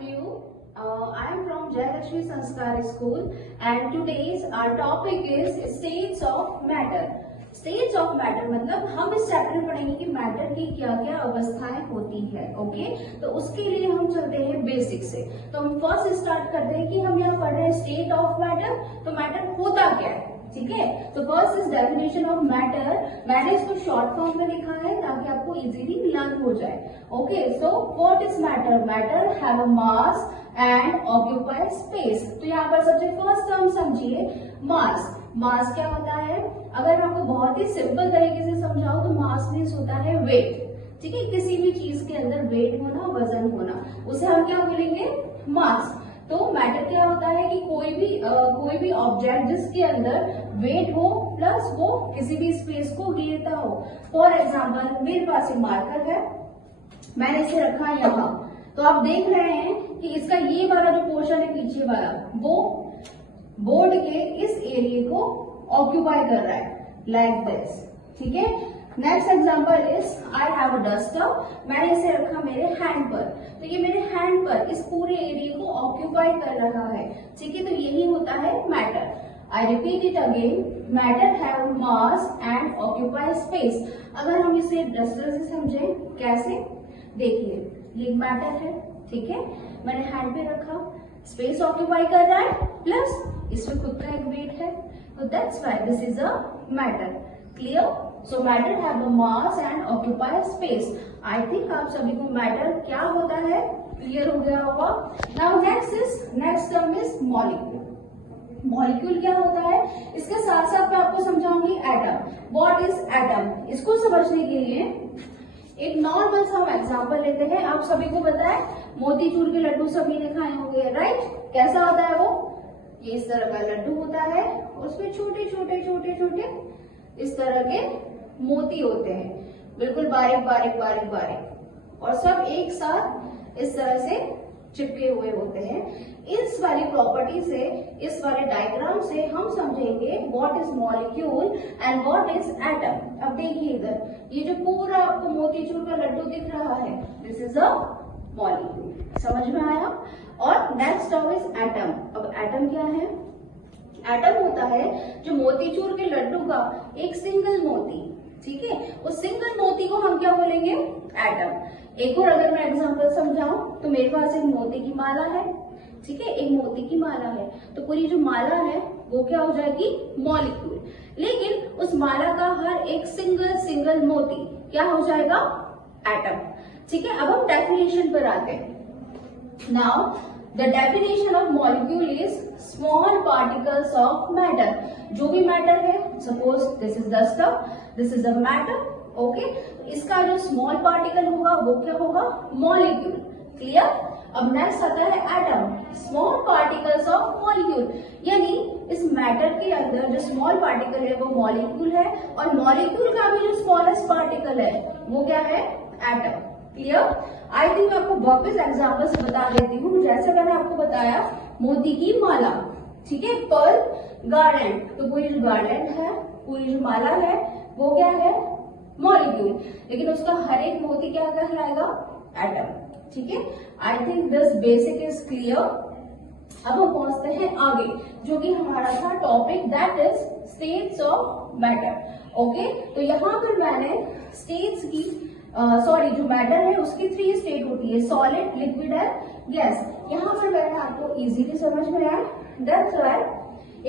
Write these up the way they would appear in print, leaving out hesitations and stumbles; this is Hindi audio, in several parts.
you. I am from Jayalakshmi Sanskar School and today's our topic is states of matter. States of matter मतलब हम इस चैप्टर में पढ़ेंगे कि मैटर की क्या क्या अवस्थाएं होती है। ओके, तो उसके लिए हम चलते हैं बेसिक से। तो हम फर्स्ट स्टार्ट करते हैं कि हम यहाँ पढ़ रहे हैं स्टेट ऑफ मैटर। तो मैटर होता क्या है, ठीक है। तो first is definition of matter. मैंने इसको शॉर्ट फॉर्म में लिखा है ताकि आपको इजीली लर्न हो जाए। Okay, so what is matter? Matter have a mass and occupy space. तो यहाँ पर सबसे फर्स्ट टर्म समझिए मास। मास क्या होता है? अगर मैं आपको बहुत ही सिंपल तरीके से समझाऊं तो मास मीन्स होता है वेट, ठीक है। किसी भी चीज के अंदर वेट होना, वजन होना, उसे हम क्या बोलेंगे? मास। तो मैटर क्या होता है कि कोई भी ऑब्जेक्ट जिसके अंदर वेट हो प्लस वो किसी भी स्पेस को घेरता हो। फॉर एग्जाम्पल मेरे पास एक मार्कर है, मैंने इसे रखा यहाँ। तो आप देख रहे हैं कि इसका ये वाला जो पोर्शन है पीछे वाला, वो बोर्ड के इस एरिया को ऑक्यूपाई कर रहा है, लाइक दिस, ठीक है। Next example is I have a duster. मैंने इसे रखा मेरे हैंड पर, तो ये मेरे हैंड पर इस पूरे एरिया को ऑक्यूपाई कर रहा है, ठीक है। तो यही होता है matter. I repeat it again, matter have mass and occupy space. अगर हम इसे डस्टर से समझें, कैसे? देखिए, ये मैटर है, ठीक है। मैंने हैंड पे रखा, स्पेस ऑक्यूपाई कर रहा है प्लस इसमें खुद का एक वेट है, तो that's why this is a matter. Clear? So matter have a mass and occupy space. I think आप सभी को मैटर क्या होता है क्लियर हो गया होगा। Now next term is molecule. Molecule क्या होता है? इसके साथ साथ मैं आपको समझाऊंगी एटम। What is atom? इसको समझने के लिए एक नॉर्मल सा हम एग्जाम्पल लेते हैं। आप सभी को पता है मोतीचूर के लड्डू सभी ने खाए होंगे, राइट? कैसा होता है वो? ये इस तरह का लड्डू होता है और उसमें छोटे छोटे छोटे छोटे इस तरह के मोती होते हैं, बिल्कुल बारीक बारीक बारीक बारीक, और सब एक साथ इस तरह से चिपके हुए होते हैं। इस वाली प्रॉपर्टी से, इस वाले डायग्राम से हम समझेंगे what is molecule and what is atom. अब देखिए इधर, ये जो पूरा आपको मोतीचूर का लड्डू दिख रहा है, दिस इज अ मॉलिक्यूल। समझ में आया? और नेक्स्ट टर्म इज एटम। अब एटम क्या है? एटम होता है जो मोतीचूर के लड्डू का एक सिंगल मोती, ठीक है। उस सिंगल मोती को हम क्या बोलेंगे? एटम। एक और अगर मैं एग्जांपल समझाऊं तो मेरे पास एक मोती की माला है, ठीक है। एक मोती की माला है, तो पूरी जो माला है वो क्या हो जाएगी? मॉलिक्यूल। लेकिन उस माला का हर एक सिंगल मोती क्या हो जाएगा? एटम, ठीक है। अब हम डेफिनेशन पर आते हैं। Now the definition of molecule is small particles of matter. जो भी मैटर है, suppose this is duster, this is a matter, okay. इसका जो स्मॉल पार्टिकल होगा वो क्या होगा? मॉलिक्यूल। क्लियर? अब नेक्स्ट आता है atom, small particles of molecule. यानी इस मैटर के अंदर जो स्मॉल पार्टिकल है वो मॉलिक्यूल है, और मॉलिक्यूल का भी जो स्मॉलेस्ट पार्टिकल है वो क्या है? एटम। क्लियर? आई थिंक मैं आपको वापस एग्जाम्पल से बता देती हूँ। जैसे मैंने आपको बताया मोती की माला, ठीक है, पर्ल गार्लैंड, तो पूरी जो गार्लैंड है, पूरी जो माला है वो क्या है? मॉलिक्यूल। लेकिन उसका हर एक मोती क्या कहलाएगा? एटम, ठीक है। I think this basic is clear. अब हम पहुंचते हैं आगे, जो कि हमारा था topic, that is states of matter. Okay, तो यहाँ पर मैंने स्टेट्स की जो मैटर है उसकी 3 स्टेट होती है, सॉलिड, लिक्विड एंड गैस। यहाँ पर मैंने आपको इजीली समझ में आया, दैट्स व्हाई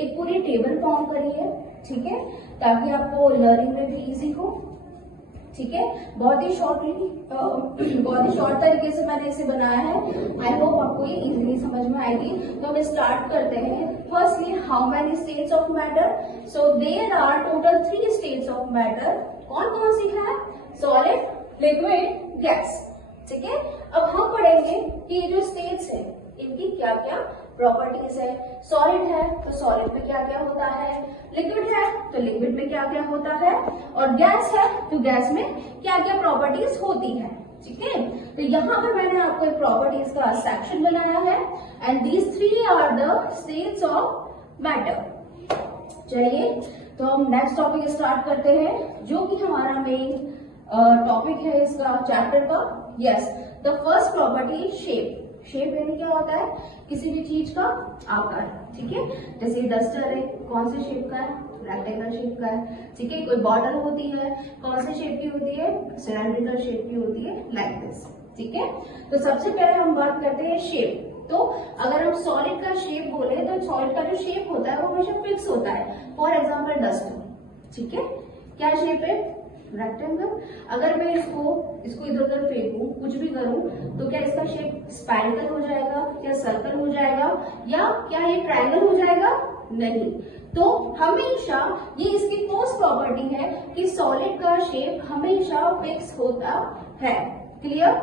एक पूरी टेबल फॉर्म करी है, ठीक है, ताकि आपको लर्निंग में भी इजी हो, ठीक है। बहुत ही शॉर्ट तरीके से मैंने इसे बनाया है। आई होप आपको ये इजीली समझ में आएगी। तो हम स्टार्ट करते हैं। Firstly, how many states of matter? So there are total 3 states of matter. कौन कौन सी है? सॉलिड, लिक्विड, गैस, ठीक है। अब हम पढ़ेंगे कि ये जो स्टेट्स है इनकी क्या क्या प्रॉपर्टीज है। सॉलिड है तो सॉलिड में क्या क्या होता है, लिक्विड है तो लिक्विड में क्या क्या होता है, और गैस है तो गैस में क्या क्या प्रॉपर्टीज होती है, ठीक है। तो यहाँ पर मैंने आपको एक प्रॉपर्टीज का सेक्शन बनाया है, and these 3 are the states of matter. चलिए, तो हम नेक्स्ट टॉपिक स्टार्ट करते हैं, जो कि हमारा मेन टॉपिक है इसका चैप्टर का। Yes, the first property is shape. Shape यानी क्या होता है, किसी भी चीज का आकार, ठीक है। जैसे डस्टर है, कौन से शेप का है, रेक्टेंगल शेप का है, ठीक है। कोई बॉटल होती है, कौन से शेप की होती है, सिलेंड्रिकल शेप की होती है, लाइक दिस, ठीक है। तो सबसे पहले हम बात करते हैं शेप। तो अगर हम सॉलिड का शेप बोले तो सॉलिड का जो शेप होता है वो हमेशा फिक्स होता है। फॉर एग्जाम्पल डस्टर, ठीक है, क्या शेप है, रेक्टेंगल। अगर मैं इसको इधर उधर फेंकूं, कुछ भी करूं, तो क्या इसका शेप स्पाइरल हो जाएगा, या सर्कल हो जाएगा, या क्या ये ट्रायंगल हो जाएगा, नहीं। तो हमेशा ये इसकी फर्स्ट प्रॉपर्टी है कि सॉलिड का शेप हमेशा फिक्स होता है। क्लियर।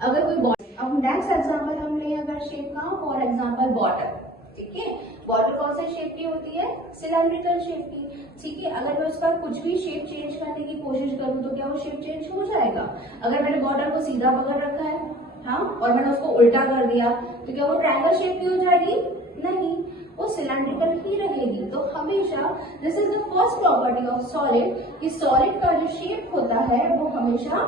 अगर कोई अब नेक्स्ट एग्जांपल हम लें अगर शेप का, फॉर एग्जांपल बॉटल, ठीक है। बॉटल कौन से शेप की होती है, सिलेंड्रिकल शेप की, ठीक है। अगर मैं उसका कुछ भी शेप चेंज करने की कोशिश करूं तो क्या वो शेप चेंज हो जाएगा। अगर मैंने बॉटल को सीधा पकड़ रखा है, हाँ, और मैंने उसको उल्टा कर दिया तो क्या वो ट्रायंगल शेप की हो जाएगी, नहीं, वो सिलेंड्रिकल ही रहेगी। तो हमेशा this is the first property of solid कि सॉलिड का जो शेप होता है वो हमेशा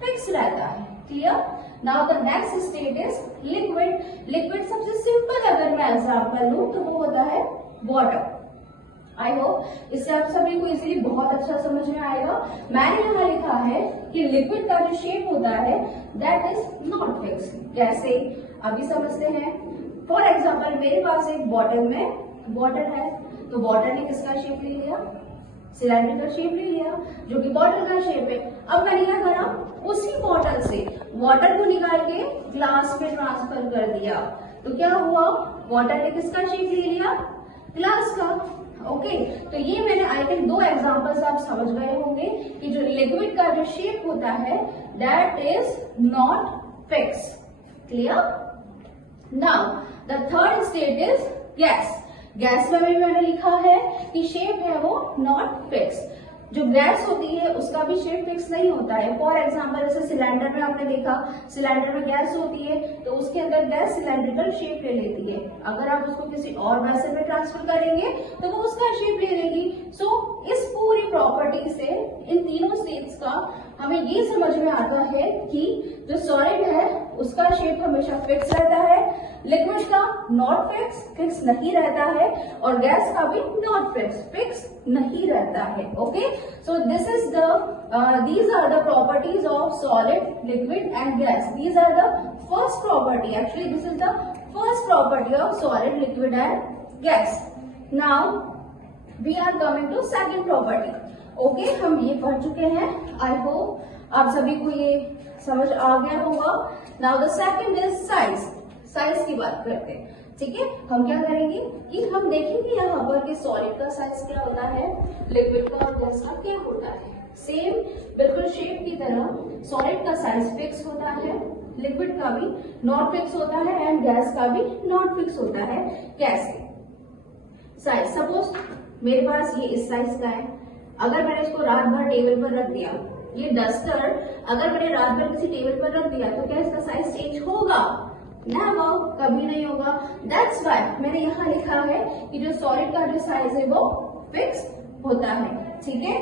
फिक्स रहता है। Clear. Now the next state is liquid. Liquid सबसे सिंपल अगर मैं एग्जांपल लूं तो वो होता है वाटर। आई होप इससे आप सभी को इजीली बहुत अच्छा समझ में आएगा। मैंने यहाँ लिखा है कि लिक्विड का जो शेप होता है दैट इज नॉट फिक्स। कैसे, अभी समझते हैं। फॉर एग्जाम्पल मेरे पास एक बॉटल में वाटर है, तो वाटर ने किसका शेप ले लिया, सिलेंड्रिकल शेप ले लिया, जो कि बॉटल का शेप है। अब मैंने क्या करा, उसी बॉटल से वाटर को निकाल के ग्लास में ट्रांसफर कर दिया, तो क्या हुआ, वाटर ने किसका शेप ले लिया, ग्लास का। ओके, तो ये मैंने आई थिंक 2 एग्जांपल्स आप समझ गए होंगे कि जो लिक्विड का जो शेप होता है that is not fix. Clear. Now the third state is gas. Gas में भी मैंने लिखा है कि शेप है वो नॉट फिक्स। जो गैस होती है उसका भी शेप फिक्स नहीं होता है। फॉर एग्जाम्पल जैसे सिलेंडर में आपने देखा, सिलेंडर में गैस होती है तो उसके अंदर गैस सिलेंड्रिकल शेप ले लेती है। अगर आप उसको किसी और वेसल में ट्रांसफर करेंगे तो वो उसका शेप ले लेगी। सो इस पूरी प्रॉपर्टी से इन तीनों स्टेट्स का हमें ये समझ में आता है कि जो सॉलिड है उसका शेप हमेशा फिक्स रहता है, लिक्विड का नॉट फिक्स, फिक्स नहीं रहता है, और गैस का भी नॉट फिक्स, फिक्स नहीं रहता है। Okay, so this is these are the properties of solid, liquid and gas. These are the first property. Actually, this is the first property of solid, liquid and gas. Now we are coming to second property. Okay, हम ये पढ़ चुके हैं। I hope आप सभी को ये समझ आ गया होगा। Now the second is size. Size की बात करते हैं, ठीक है। हम क्या करेंगे कि हम देखेंगे यहाँ पर कि सॉलिड का साइज क्या होता है, लिक्विड का और गैस का क्या होता है। सेम बिल्कुल शेप की तरह सॉलिड का साइज फिक्स होता है, लिक्विड का भी नॉट फिक्स होता है एंड गैस का भी नॉट फिक्स होता है। कैसे, साइज सपोज मेरे पास ये इस साइज का है, अगर मैंने इसको रात भर टेबल पर रख दिया, ये डस्टर अगर मैंने रात भर किसी टेबल पर रख दिया तो क्या इसका साइज चेंज होगा, ना, कभी नहीं होगा। दैट्स वाई मैंने यहाँ लिखा है कि जो सॉलिड का जो साइज है वो फिक्स होता है, ठीक है।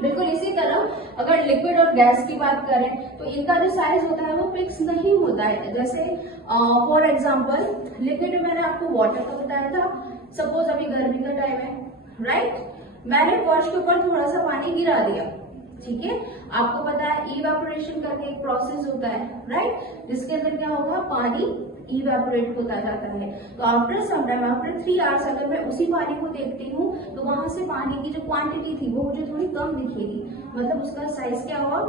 बिल्कुल इसी तरह अगर लिक्विड और गैस की बात करें तो इनका जो साइज होता है वो फिक्स नहीं होता है। जैसे फॉर एग्जांपल लिक्विड में मैंने आपको वाटर का बताया था। सपोज अभी गर्मी का टाइम है, राइट, मैंने फर्श के ऊपर थोड़ा सा पानी गिरा दिया, ठीक है। आपको पता है इवेपोरेशन करके एक प्रोसेस होता है, राइट, जिसके अंदर क्या होगा, पानी इवेपोरेट होता जाता है। तो after some time, after 3 hours अगर मैं उसी पानी को देखती हूँ तो वहां से पानी की जो क्वांटिटी थी वो मुझे थोड़ी कम दिखेगी, मतलब उसका साइज क्या हुआ,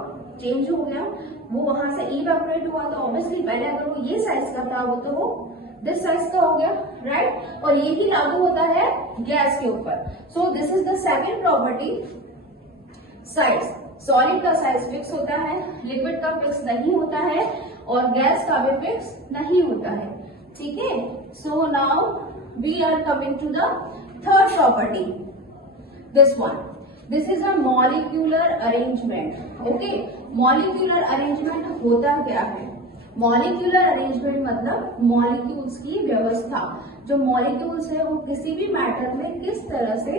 चेंज हो गया, वो वहां से इवेपोरेट हुआ। तो ऑब्वियसली पहले अगर वो ये साइज का था वो तो वो दिस साइज का हो गया, राइट, और ये ही लागू होता है गैस के ऊपर। So this is the second property, size. Solid का साइज फिक्स होता है, लिक्विड का फिक्स नहीं होता है और गैस का भी फिक्स नहीं होता है, ठीक है। So now we are coming to the third property, this one. This is a molecular arrangement. Okay, molecular arrangement होता क्या है, मॉलिक्यूलर अरेंजमेंट मतलब मॉलिक्यूल्स की व्यवस्था। जो मॉलिक्यूल्स है वो किसी भी मैटर में किस तरह से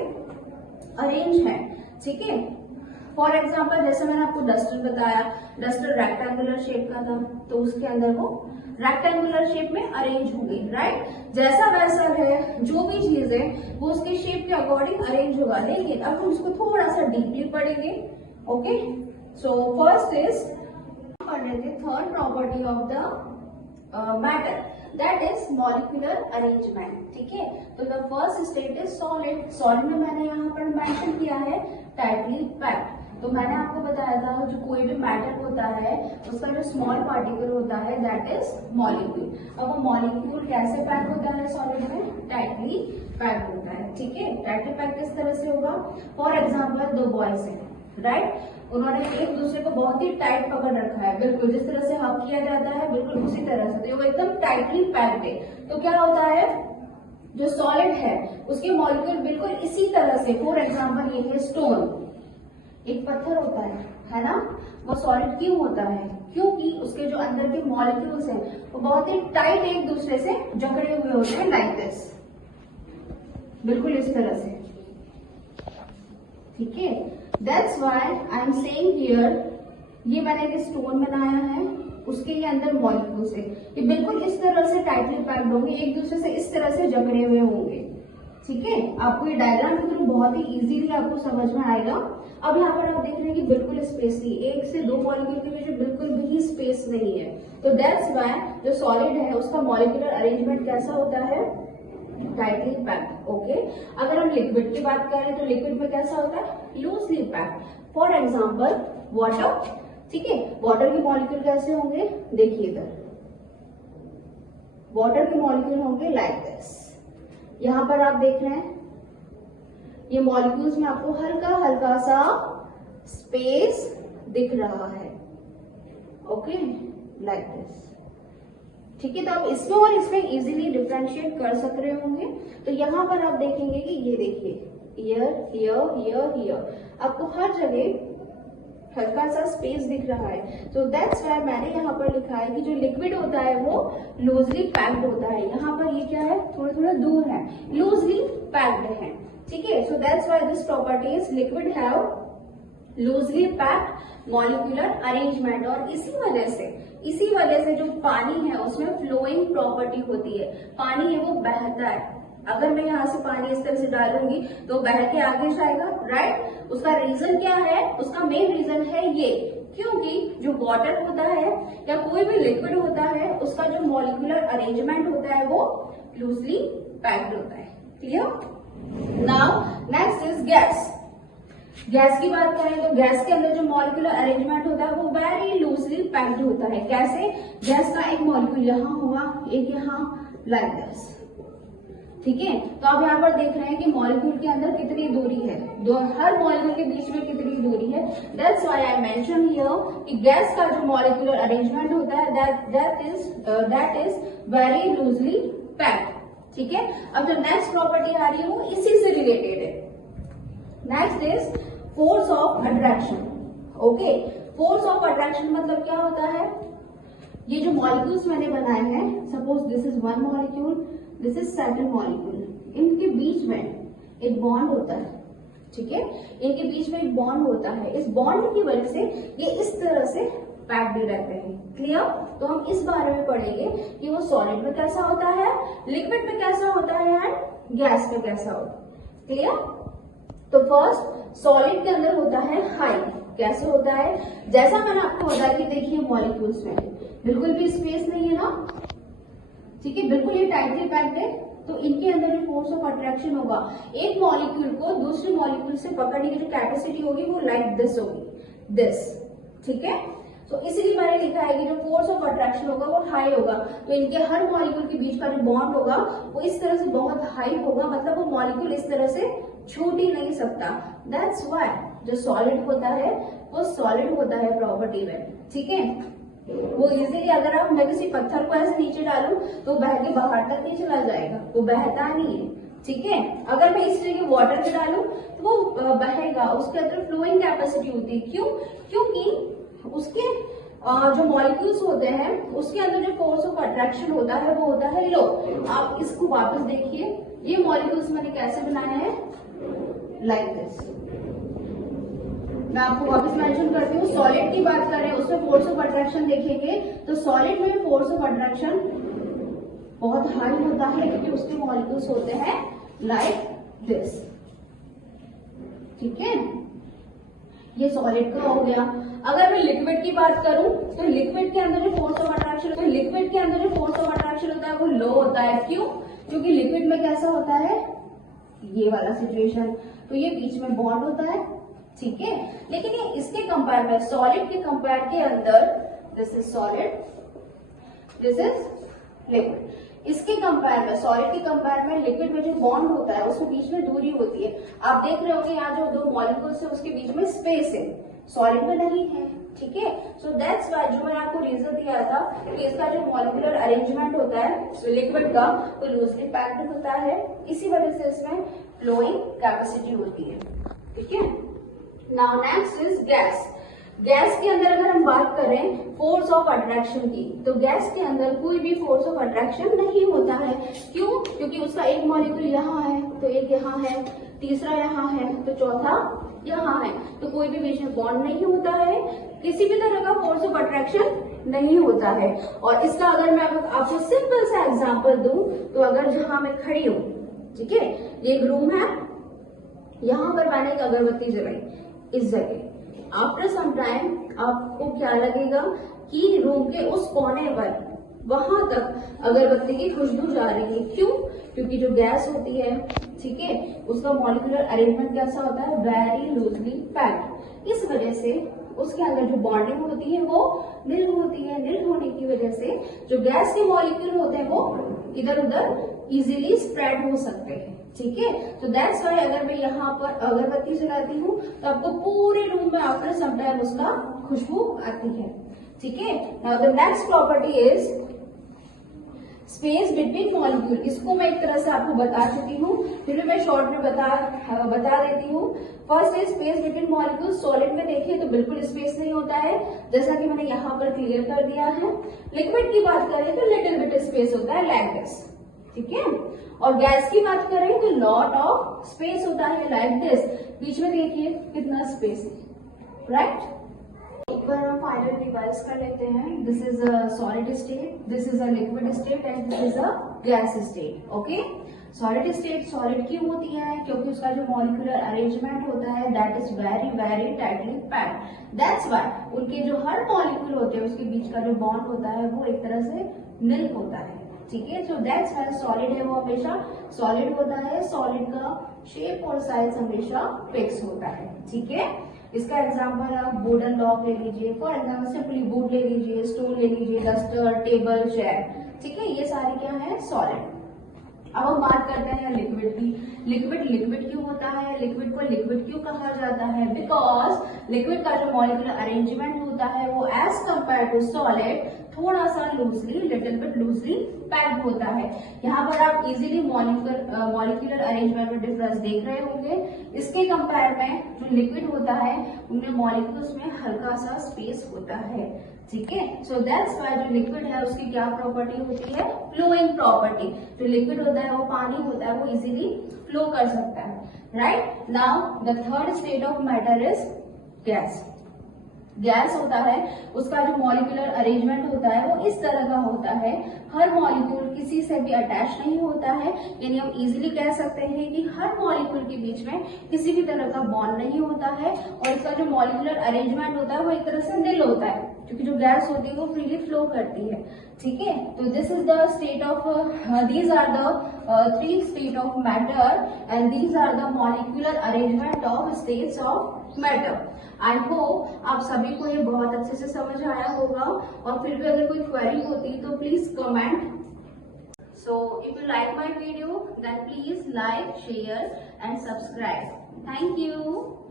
अरेंज है, ठीक है। फॉर एग्जाम्पल जैसे मैंने आपको डस्टर बताया, डस्टर रेक्टेंगुलर शेप का था, तो उसके अंदर वो रेक्टेंगुलर शेप में अरेंज होंगे, राइट। जैसा वैसा है, जो भी चीज है वो उसके शेप के अकॉर्डिंग अरेंज होगा। लेकिन अब हम उसको थोड़ा सा डीपली पढ़ेंगे। ओके, सो फर्स्ट इज पढ़ रहे थे third property of the matter, that is molecular arrangement. ठीक है, तो the first state is solid. Solid में मैंने यहाँ पर मेंशन किया है टाइटली पैक्ड। तो मैंने आपको बताया था जो कोई भी मैटर होता है उसका जो स्मॉल पार्टिकल होता है दैट इज मॉलिक्यूल। अब वो मॉलिक्यूल कैसे पैक होता है सॉलिड में? टाइटली पैक होता है। ठीक है, टाइटली पैक किस तरह से होगा? फॉर एग्जाम्पल दो बॉयज हैं, राइट, उन्होंने एक दूसरे को बहुत ही टाइट पकड़ रखा है, बिल्कुल जिस तरह से हक किया जाता है बिल्कुल उसी तरह से, तो वो एकदम टाइटली पैक्ड है। तो क्या होता है, जो सॉलिड है उसके मॉलिक्यूल बिल्कुल इसी तरह से, फॉर एग्जाम्पल ये है स्टोन, एक पत्थर होता है ना, वो सॉलिड क्यों होता है? क्योंकि उसके जो अंदर के मॉलिक्यूल्स हैं वो बहुत ही टाइट एक दूसरे से जकड़े हुए होते हैं, लाइक दिस, बिल्कुल इस तरह से। ठीक है, that's why I am saying here, ये मैंने एक स्टोन बनाया है, उसके ये अंदर मॉलिक्यूल्स है, ये बिल्कुल इस तरह से टाइटली पैक्ड होंगे, एक दूसरे से इस तरह से जकड़े हुए होंगे। ठीक है, आपको ये डायग्राम के थ्रू बहुत ही इजीली आपको समझ में आएगा। अब यहाँ पर आप देख रहे हैं कि बिल्कुल स्पेस नहीं, एक से दो मॉलिक्यूल के बीच में बिल्कुल भी स्पेस नहीं है। तो दैट्स व्हाई जो सॉलिड है उसका मॉलिक्यूलर अरेंजमेंट कैसा होता है? Tightly packed. ओके, अगर हम लिक्विड की बात करें तो लिक्विड में कैसा होता है? Loosely packed. For example water. ठीक है, वाटर के मॉलिक्यूल कैसे होंगे? देखिए इधर, वाटर के मॉलिक्यूल होंगे लाइक दिस। यहां पर आप देख रहे हैं ये मॉलिक्यूल्स में आपको हल्का हल्का सा स्पेस दिख रहा है। Okay, like this. ठीक है, तो आप इसमें और इसमें इजीली डिफरेंशिएट कर सक रहे होंगे। तो यहां पर आप देखेंगे कि ये देखिए, हियर हियर हियर हियर, आपको हर जगह हल्का सा स्पेस दिख रहा है। तो दैट्स व्हाई मैंने यहाँ पर लिखा है कि जो लिक्विड होता है वो लूजली पैक्ड होता है। यहाँ पर ये क्या है, थोड़ा थोड़ा दूर है, लूजली पैक्ड है। ठीक है, so that's why this property is liquid have loosely packed molecular arrangement. और इसी वजह से जो पानी है उसमें फ्लोइंग प्रॉपर्टी होती है। पानी है वो बहता है, अगर मैं यहाँ से पानी इस तरह से डालूंगी तो बह के आगे जाएगा, राइट। उसका रीजन क्या है? उसका मेन रीजन है ये, क्योंकि जो वाटर होता है या कोई भी लिक्विड होता है उसका जो मॉलिक्यूलर अरेंजमेंट होता है वो लूजली पैक्ड होता है। Clear? Now next is gas. Gas की बात करें तो गैस के अंदर जो मॉलिक्यूलर अरेंजमेंट होता है वो वेरी लूजली पैक्ड होता है। कैसे? गैस का एक मॉलिक्यूल यहाँ होगा, एक यहाँ, लाइक दिस। ठीक है, तो आप यहाँ पर देख रहे हैं कि मॉलिक्यूल के अंदर कितनी दूरी है, हर मॉलिक्यूल के बीच में कितनी दूरी है। That's why I mention here कि गैस का जो मॉलिक्यूलर अरेंजमेंट होता है that is very loosely packed. ठीक है, अब जो नेक्स्ट प्रॉपर्टी आ रही है वो इसी से रिलेटेड है। Next is force of attraction. Okay, force of attraction मतलब क्या होता है? ये जो मॉलिक्यूल्स मैंने बनाए हैं, suppose this is one molecule, this is second molecule, इनके बीच में एक बॉन्ड होता है। ठीक है, इनके बीच में एक बॉन्ड होता है, इस बॉन्ड की वजह से ये इस तरह से पैक्ड रहते हैं। क्लियर? तो हम इस बारे में पढ़ेंगे कि वो सॉलिड में कैसा होता है, लिक्विड में कैसा होता है एंड गैस में कैसा होता है। क्लियर? तो फर्स्ट सॉलिड के अंदर होता है हाई। कैसे होता है? जैसा मैंने आपको बताया कि देखिए मॉलिक्यूल्स में बिल्कुल भी स्पेस नहीं है ना, ठीक है, बिल्कुल ये टाइटली पैक्ड है, तो इनके अंदर जो फोर्स ऑफ अट्रैक्शन होगा, एक मॉलिक्यूल को दूसरे मॉलिक्यूल से पकड़ने की जो कैपेसिटी होगी वो लाइक दिस होगी, दिस। ठीक है, तो इसीलिए मैंने लिखा है कि जो फोर्स ऑफ अट्रैक्शन होगा वो हाई होगा, तो इनके हर मॉलिक्यूल के बीच का जो बॉन्ड होगा वो इस तरह से बहुत हाई होगा, मतलब वो मॉलिक्यूल इस तरह से छूट ही नहीं सकता। दैट्स व्हाई जो सॉलिड होता है वो सॉलिड होता है प्रॉपर्टी में। ठीक है, वो इजीली अगर आप मैं किसी पत्थर को ऐसे नीचे डालूं तो बह के बाहर तक नहीं चला जाएगा, वो बहता नहीं है। ठीक है, अगर मैं इस जगह वाटर में डालूं तो वो बहेगा, उसके अंदर फ्लोइंग कैपेसिटी होती है। क्यों? क्योंकि उसके जो मॉलिक्यूल्स होते हैं उसके अंदर जो फोर्स ऑफ अट्रैक्शन होता है वो होता है लो। आप इसको वापस देखिए, ये मॉलिक्यूल्स मैंने कैसे बनाए हैं, लाइक दिस। मैं आपको वापस मेंशन करती हूँ, सॉलिड की बात करें उसमें फोर्स ऑफ अट्रैक्शन देखेंगे तो सॉलिड में फोर्स ऑफ अट्रैक्शन बहुत हाई होता है क्योंकि उसके मॉलिक्यूल्स होते हैं लाइक दिस। ठीक है, ये सॉलिड का हो गया। अगर मैं लिक्विड की बात करूं तो लिक्विड के अंदर जो फोर्स ऑफ अट्रैक्शन होता है वो लो होता है। क्यों? क्योंकि लिक्विड में कैसा होता है, ये वाला सिचुएशन, तो ये बीच में बॉन्ड होता है। ठीक है, लेकिन ये इसके कंपेयर में सॉलिड के कंपेयर के अंदर, this is solid, this is liquid, इसके कंपेयर में सॉलिड के कंपेयर में लिक्विड में जो बॉन्ड होता है उसके बीच में दूरी होती है। आप देख रहे होंगे यहाँ जो दो मॉलिक्यूल्स है उसके बीच में स्पेस है, सॉलिड में नहीं है। ठीक है, सो दैट्स व्हाई जो मैंने आपको रीजन दिया था कि इसका जो मॉलिक्यूलर अरेंजमेंट होता है लिक्विड का वो लूजली पैक्ड होता है, इसी वजह से इसमें फ्लोइंग कैपेसिटी होती है। ठीक है, now next is gas. Gas के अंदर अगर हम बात करें फोर्स ऑफ अट्रैक्शन की, तो गैस के अंदर कोई भी फोर्स ऑफ अट्रैक्शन नहीं होता है। क्यों? क्योंकि उसका एक मॉलिक्यूल यहाँ है तो एक यहाँ है, तीसरा यहाँ है तो चौथा यहाँ है, तो कोई भी बीच में बॉन्ड नहीं होता है, किसी भी तरह का फोर्स ऑफ अट्रैक्शन नहीं होता है। और इसका अगर मैं आपको सिंपल सा एग्जांपल दूं तो अगर जहां मैं खड़ी हूं, ठीक है, ये एक रूम है, यहां पर मैंने एक अगरबत्ती जलाई इस जगह, आफ्टर सम टाइम आपको क्या लगेगा कि रूम के उस कोने पर वहां तक अगरबत्ती की खुशबू जा रही है। क्यों? क्योंकि जो गैस होती है, ठीक है, उसका मॉलिक्यूलर अरेंजमेंट कैसा होता है, वेरी लूजली पैक्ड। इस वजह से उसके अंदर जो बॉन्डिंग होती है वो निल होती है। निल होने की वजह से जो गैस के मॉलिक्यूल होते हैं वो इधर उधर इजीली स्प्रेड हो सकते हैं। ठीक है, तो दैट्स व्हाई अगर मैं यहाँ पर अगरबत्ती जलाती हूँ तो आपको पूरे रूम में आफ्टर सम टाइम उसका खुशबू आती है। ठीक है, now the next property is space between molecule. इसको मैं एक तरह से आपको बता चुकी हूँ, फिर भी मैं शॉर्ट में बता देती हूँ। First is space between molecule. Solid में देखिए तो बिल्कुल स्पेस नहीं होता है, जैसा कि मैंने यहाँ पर क्लियर कर दिया है। लिक्विड की बात करें तो लिटिल बिट स्पेस होता है लाइक दिस। ठीक है, और गैस की बात करें तो लॉट ऑफ स्पेस होता है लाइक दिस। बीच में देखिए कितना स्पेस है, राइट। एक बार हम फाइनल रिवाइज कर लेते हैं। This is a solid state, this is a liquid state and this is a gas state. Okay, solid state solid क्यों होती है? क्योंकि उसका जो मॉलिक्यूलर अरेंजमेंट होता है that is very very tightly packed. That's why उनके जो हर मॉलिक्यूल होते हैं उसके बीच का जो बॉन्ड होता है वो एक तरह से निल होता है। ठीक है, सो दैट्स व्हाई सॉलिड है वो हमेशा सॉलिड होता है। सॉलिड का शेप और साइज हमेशा फिक्स होता है। ठीक है, इसका एग्जांपल आप वुडन ब्लॉक ले लीजिए, फॉर एग्जाम्पल सिंपली वुड ले लीजिए, स्टोन ले लीजिए, डस्टर, टेबल, चेयर। ठीक है, ये सारे क्या है, सॉलिड। अब हम बात करते हैं लिक्विड की। लिक्विड क्यों होता है? लिक्विड को लिक्विड क्यों कहा जाता है? बिकॉज लिक्विड का जो मॉलिक्यूलर अरेंजमेंट होता है वो एज कंपेयर टू सॉलिड थोड़ा सा loosely, little bit loosely packed होता है। यहाँ पर आप इजीली मॉलिक्यूलर अरेंजमेंट में डिफरेंस देख रहे होंगे। इसके कंपेयर में जो लिक्विड होता है उनमें मॉलिक्यूल्स में हल्का सा स्पेस होता है। ठीक है, सो दैट्स व्हाई जो लिक्विड है उसकी क्या प्रॉपर्टी होती है, फ्लोइंग प्रॉपर्टी। जो लिक्विड होता है वो पानी होता है वो इजीली फ्लो कर सकता है, right. Now the third state of matter is gas. Gas होता है उसका जो मॉलिक्यूलर अरेंजमेंट होता है वो इस तरह का होता है, हर मॉलिक्यूल किसी से भी अटैच नहीं होता है। यानी हम इजीली कह सकते हैं कि हर मॉलिक्यूल के बीच में किसी भी तरह का बॉन्ड नहीं होता है, और इसका जो मॉलिक्यूलर अरेंजमेंट होता है वो एक तरह से निल होता है, क्योंकि जो गैस होती है वो फ्रीली फ्लो करती है। ठीक है, तो this is the state of these are the three state of matter and these are the molecular arrangement of states of matter. I hope आप सभी को ये बहुत अच्छे से समझ आया होगा, और फिर भी अगर कोई क्वेरी होती तो please comment. So if you like my video then please like, share and subscribe. Thank you.